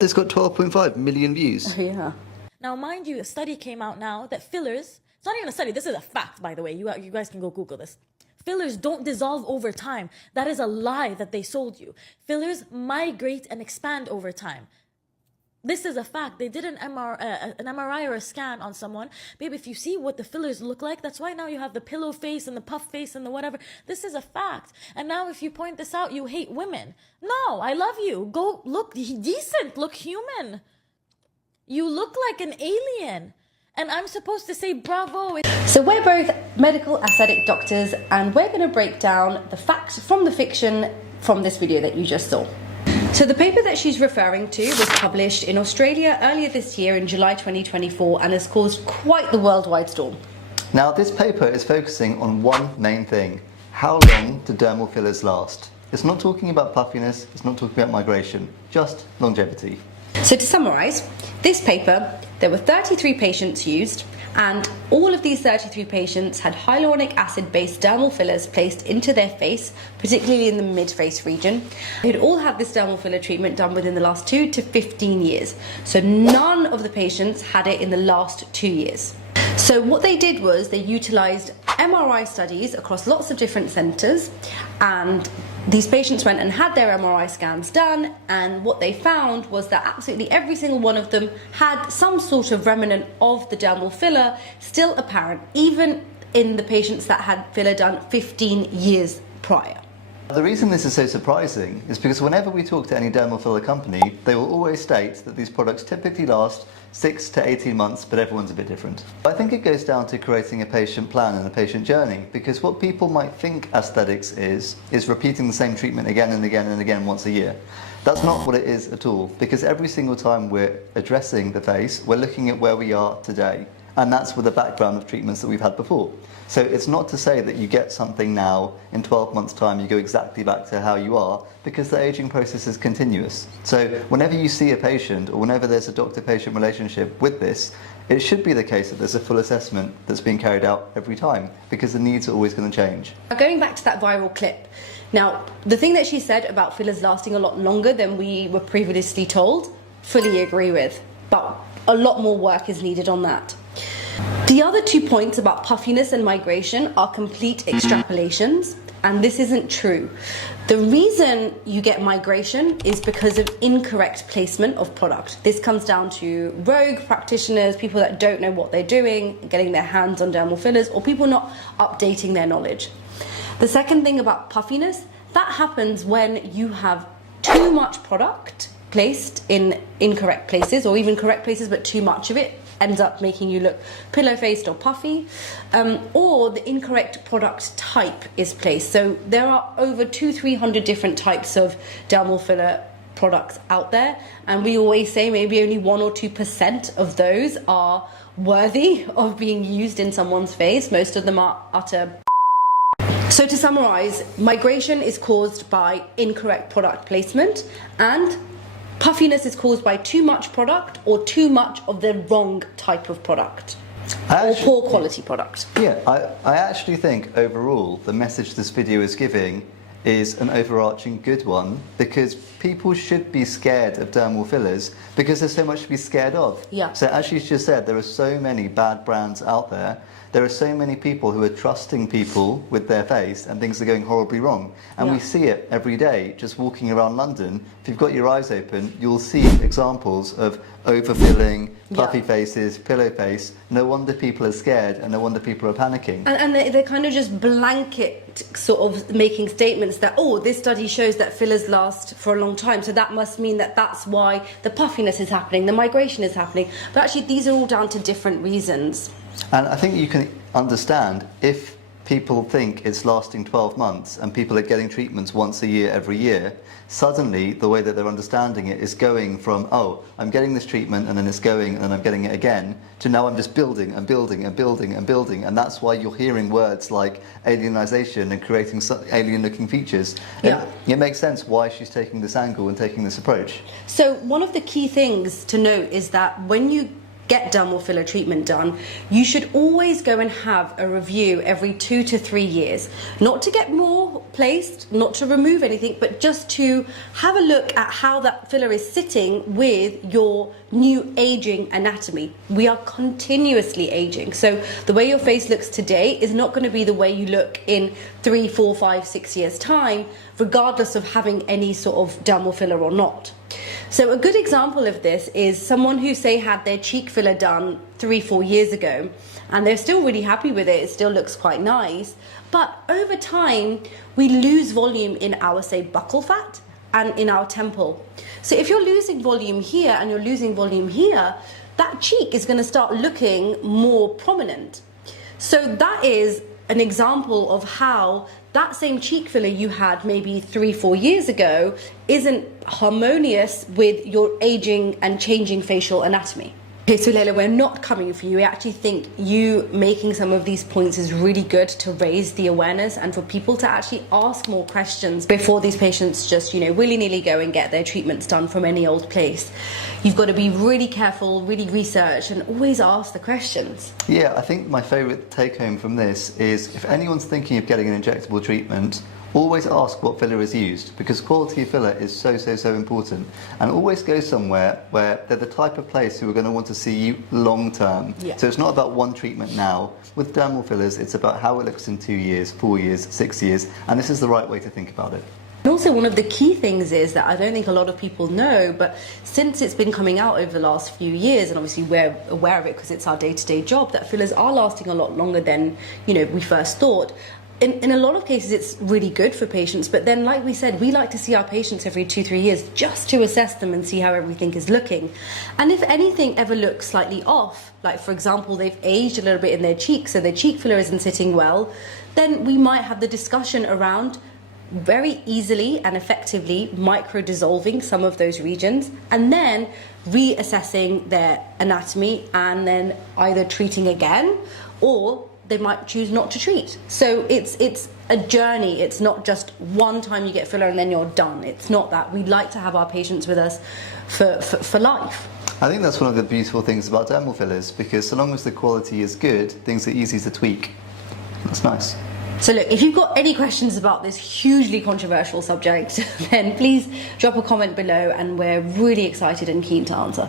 It's got 12.5 million views. Oh, yeah. Now, mind you, a study came out now that fillers, it's not even a study, this is a fact, by the way. You guys can go Google this. Fillers don't dissolve over time. That is a lie that they sold you. Fillers migrate and expand over time. This is a fact. They did an MRI or a scan on someone. Babe, if you see what the fillers look like, that's why now you have the pillow face and the puff face and the whatever. This is a fact. And now if you point this out, you hate women. No, I love you. Go look decent, look human. You look like an alien. And I'm supposed to say bravo. So we're both medical aesthetic doctors, and we're going to break down the facts from the fiction from this video that you just saw. So the paper that she's referring to was published in Australia earlier this year in July 2024 and has caused quite the worldwide storm. Now, this paper is focusing on one main thing. How long do dermal fillers last? It's not talking about puffiness, it's not talking about migration, just longevity. So to summarise, this paper, there were 33 patients used, and all of these 33 patients had hyaluronic acid-based dermal fillers placed into their face, particularly in the mid-face region. They'd all had this dermal filler treatment done within the last 2 to 15 years. So none of the patients had it in the last 2 years. So what they did was they utilised MRI studies across lots of different centres, and these patients went and had their MRI scans done, and what they found was that absolutely every single one of them had some sort of remnant of the dermal filler still apparent, even in the patients that had filler done 15 years prior. The reason this is so surprising is because whenever we talk to any dermal filler company, they will always state that these products typically last 6 to 18 months, but everyone's a bit different. I think it goes down to creating a patient plan and a patient journey, because what people might think aesthetics is repeating the same treatment again and again and again once a year. That's not what it is at all, because every single time we're addressing the face, we're looking at where we are today. And that's with the background of treatments that we've had before. So it's not to say that you get something now, in 12 months' time you go exactly back to how you are, because the aging process is continuous. So whenever you see a patient, or whenever there's a doctor-patient relationship with this, it should be the case that there's a full assessment that's being carried out every time, because the needs are always going to change. Going back to that viral clip, now the thing that she said about fillers lasting a lot longer than we were previously told, fully agree with, but a lot more work is needed on that. The other 2 points about puffiness and migration are complete extrapolations, and this isn't true. The reason you get migration is because of incorrect placement of product. This comes down to rogue practitioners, people that don't know what they're doing, getting their hands on dermal fillers, or people not updating their knowledge. The second thing about puffiness, that happens when you have too much product placed in incorrect places, or even correct places but too much of it ends up making you look pillow-faced or puffy, or the incorrect product type is placed. So there are over 200-300 different types of dermal filler products out there, and we always say maybe only 1 or 2% of those are worthy of being used in someone's face. Most of them are utter. So to summarize, migration is caused by incorrect product placement, and puffiness is caused by too much product or too much of the wrong type of product, or poor quality product. Yeah, I actually think overall the message this video is giving is an overarching good one, because people should be scared of dermal fillers because there's so much to be scared of. Yeah. So as you just said, there are so many bad brands out there. There are so many people who are trusting people with their face, and things are going horribly wrong. And we see it every day, just walking around London. If you've got your eyes open, you'll see examples of overfilling, puffy faces, pillow face. No wonder people are scared, and no wonder people are panicking. And they're kind of just blanket sort of making statements that, oh, this study shows that fillers last for a long time, so that must mean that that's why the puffiness is happening, the migration is happening. But actually, these are all down to different reasons. And I think you can understand if people think it's lasting 12 months and people are getting treatments once a year, every year, suddenly the way that they're understanding it is going from, oh, I'm getting this treatment and then it's going and then I'm getting it again, to now I'm just building and building and building and building. And that's why you're hearing words like alienization and creating alien looking features. Yeah. It makes sense why she's taking this angle and taking this approach. So one of the key things to note is that when you get dermal filler treatment done, you should always go and have a review every 2 to 3 years. Not to get more placed, not to remove anything, but just to have a look at how that filler is sitting with your new aging anatomy. We are continuously aging. So the way your face looks today is not going to be the way you look in 3, 4, 5, 6 years' time, regardless of having any sort of dermal filler or not. So a good example of this is someone who, say, had their cheek filler done 3, 4 years ago, and they're still really happy with it. It still looks quite nice. But over time, we lose volume in our, say, buccal fat and in our temple. So if you're losing volume here and you're losing volume here, that cheek is going to start looking more prominent. So that is an example of how that same cheek filler you had maybe 3, 4 years ago isn't harmonious with your aging and changing facial anatomy. Okay, so Layla, we're not coming for you. We actually think you making some of these points is really good to raise the awareness and for people to actually ask more questions before these patients just, willy-nilly go and get their treatments done from any old place. You've got to be really careful, really research, and always ask the questions. Yeah, I think my favourite take-home from this is if anyone's thinking of getting an injectable treatment, always ask what filler is used, because quality of filler is so important. And always go somewhere where they're the type of place who are going to want to see you long term. Yeah. So it's not about one treatment now. With dermal fillers, it's about how it looks in 2 years, 4 years, 6 years, and this is the right way to think about it. And also, one of the key things is that I don't think a lot of people know, but since it's been coming out over the last few years, and obviously we're aware of it because it's our day-to-day job, that fillers are lasting a lot longer than we first thought. In a lot of cases, it's really good for patients, but then, like we said, we like to see our patients every 2, 3 years just to assess them and see how everything is looking. And if anything ever looks slightly off, like for example, they've aged a little bit in their cheek, so their cheek filler isn't sitting well, then we might have the discussion around very easily and effectively micro-dissolving some of those regions and then reassessing their anatomy and then either treating again or they might choose not to treat. So it's a journey. It's not just one time you get filler and then you're done. It's not that. We like to have our patients with us for life. I think that's one of the beautiful things about dermal fillers, because so long as the quality is good, things are easy to tweak. That's nice. So look, if you've got any questions about this hugely controversial subject, then please drop a comment below and we're really excited and keen to answer.